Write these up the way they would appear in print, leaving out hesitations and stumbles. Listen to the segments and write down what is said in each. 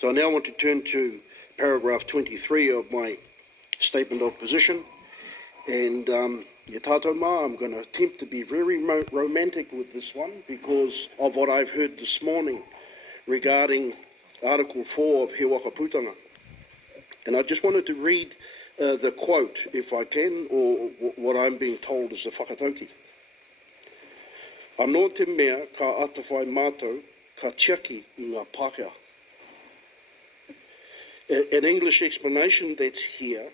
So I now want to turn to paragraph 23 of my statement of position. And Tato Ma, I'm going to attempt to be very romantic with this one because of what I've heard this morning regarding Article 4 of He Waka Putanga. And I just wanted to read the quote, if I can, or what I'm being told is the whakatauki. Anō te mea ka atawhai mātou ka tiaki I ngā Pakeha. An English explanation that's here,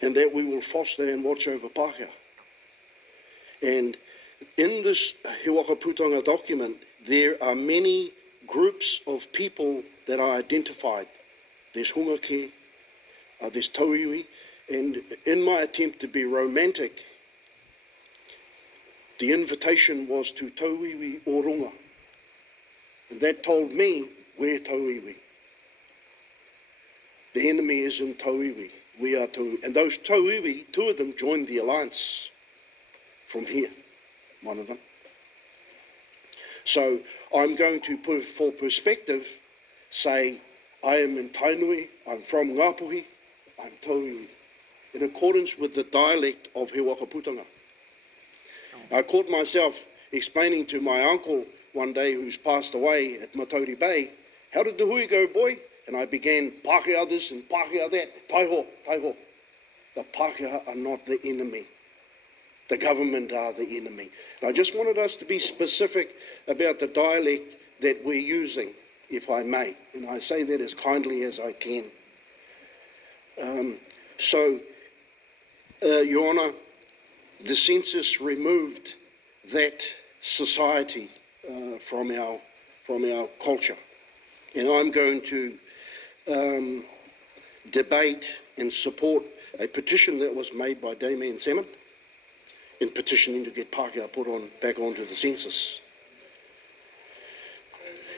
and that we will foster and watch over Pakeha. And in this He Waka Putanga document, there are many groups of people that are identified. There's hungake, there's tauiwi, and in my attempt to be romantic, the invitation was to tauiwi o runga. And that told me, we're tauiwi. The enemy is in tauiwi. We are tauiwi. And those tauiwi, two of them joined the alliance from here, one of them. So I'm going to put for perspective, say, I am in Tainui, I'm from Ngāpuhi, I'm tauiwi, in accordance with the dialect of He Waka Putanga. I caught myself explaining to my uncle one day who's passed away at Matauri Bay, how did the hui go, boy? And I began, Pakeha this and Pakeha that, taiho, taiho. The Pakeha are not the enemy. The government are the enemy. And I just wanted us to be specific about the dialect that we're using, if I may. And I say that as kindly as I can. Your Honour, the census removed that society from our culture. And I'm going to debate and support a petition that was made by Damien Salmon in petitioning to get Pakeha put back onto the census.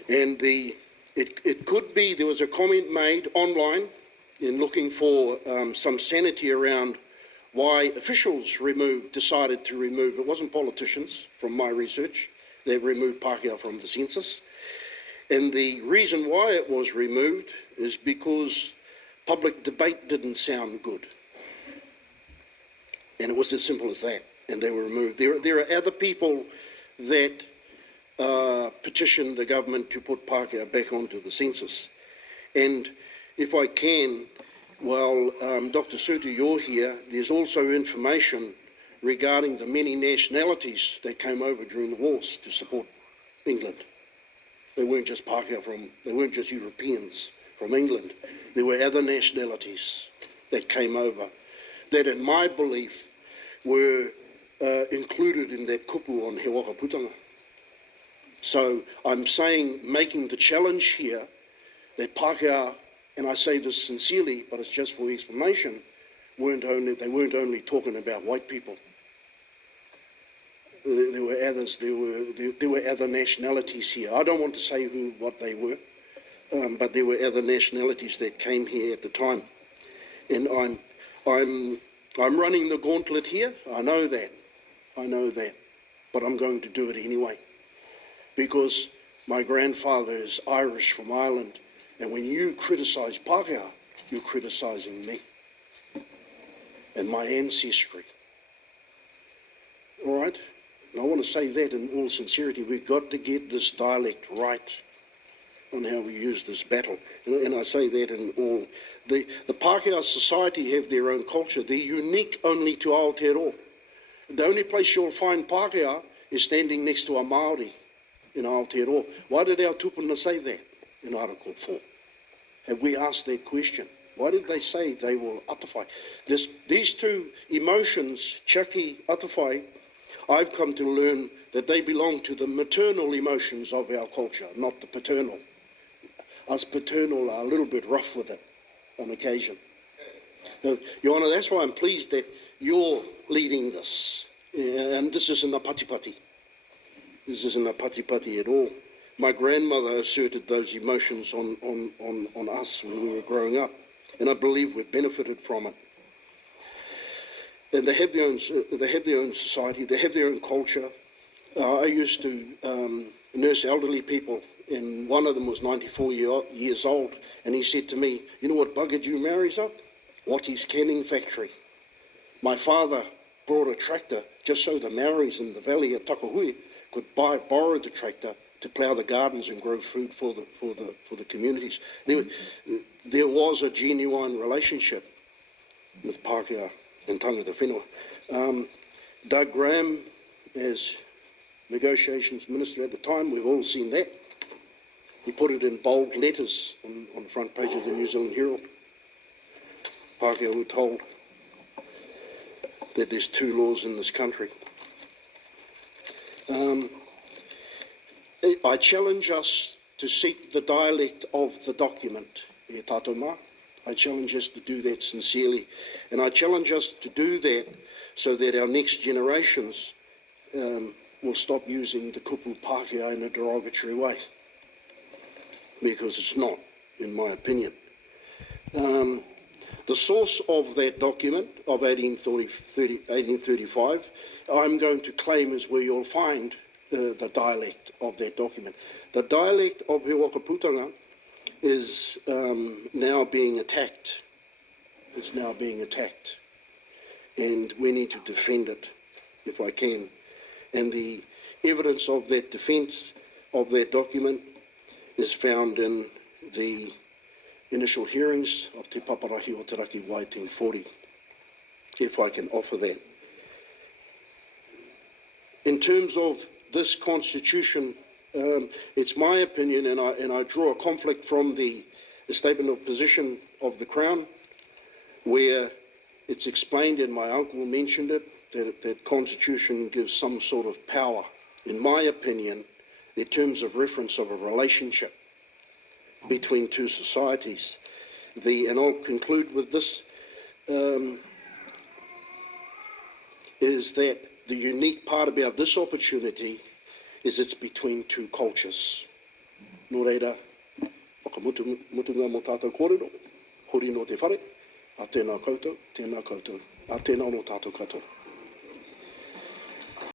And it could be, there was a comment made online in looking for some sanity around why officials decided to remove, it wasn't politicians from my research, they removed Pakeha from the census. And the reason why it was removed is because public debate didn't sound good. And it was as simple as that, and they were removed. There are other people that petitioned the government to put Pakeha back onto the census. And if I can, while Dr. Sutu, you're here, there's also information regarding the many nationalities that came over during the wars to support England. They weren't just Pakeha they weren't just Europeans from England. There were other nationalities that came over that, in my belief, were included in that kupu on He Waka Putanga. So I'm saying, making the challenge here, that Pakeha, and I say this sincerely, but it's just for explanation, they weren't only talking about white people. There were others. There were other nationalities here. I don't want to say what they were, but there were other nationalities that came here at the time. And I'm running the gauntlet here. I know that, but I'm going to do it anyway, because my grandfather is Irish from Ireland, and when you criticise Pakeha, you're criticising me and my ancestry. All right? And I want to say that in all sincerity. We've got to get this dialect right on how we use this battle. And I say that in all. The Pakeha society have their own culture. They're unique only to Aotearoa. The only place you'll find Pakeha is standing next to a Māori in Aotearoa. Why did our tupuna say that in Article 4? Have we asked that question? Why did they say they will atawhai? These two emotions, chaki, atawhai, I've come to learn that they belong to the maternal emotions of our culture, not the paternal. Us paternal are a little bit rough with it on occasion. So, Your Honour, that's why I'm pleased that you're leading this. And this isn't a patipati. This isn't a patipati at all. My grandmother asserted those emotions on us when we were growing up, and I believe we've benefited from it. And they have their own society, they have their own culture. I used to nurse elderly people and one of them was 94 years old, and he said to me, you know what buggered you marries up? Watty's canning factory. My father brought a tractor just so the Maoris in the valley at Takahui could borrow the tractor to plough the gardens and grow food for the communities. There was a genuine relationship with Pakeha and tangata whenua. Doug Graham, as negotiations minister at the time, we've all seen that. He put it in bold letters on the front page of the New Zealand Herald. Pakeha were told that there's two laws in this country. I challenge us to seek the dialect of the document, e tātou mā. I challenge us to do that sincerely. And I challenge us to do that so that our next generations will stop using the kupu Pakeha in a derogatory way. Because it's not, in my opinion. The source of that document of 1835, I'm going to claim is where you'll find the dialect of that document. The dialect of He Wakaputanga is now being attacked. It's now being attacked. And we need to defend it, if I can. And the evidence of that defence of that document is found in the initial hearings of Te Paparahi o Te Raki Wai 1040, if I can offer that. In terms of this constitution, it's my opinion, and I draw a conflict from the statement of position of the Crown, where it's explained, and my uncle mentioned it, that constitution gives some sort of power. In my opinion, in terms of reference of a relationship between two societies. And I'll conclude with this, is that the unique part about this opportunity is it's between two cultures. Nō reira, whakamutunga mō tātou kōrero, hori no te whare, a tēnā koutou, a tēnā no tātou katoa.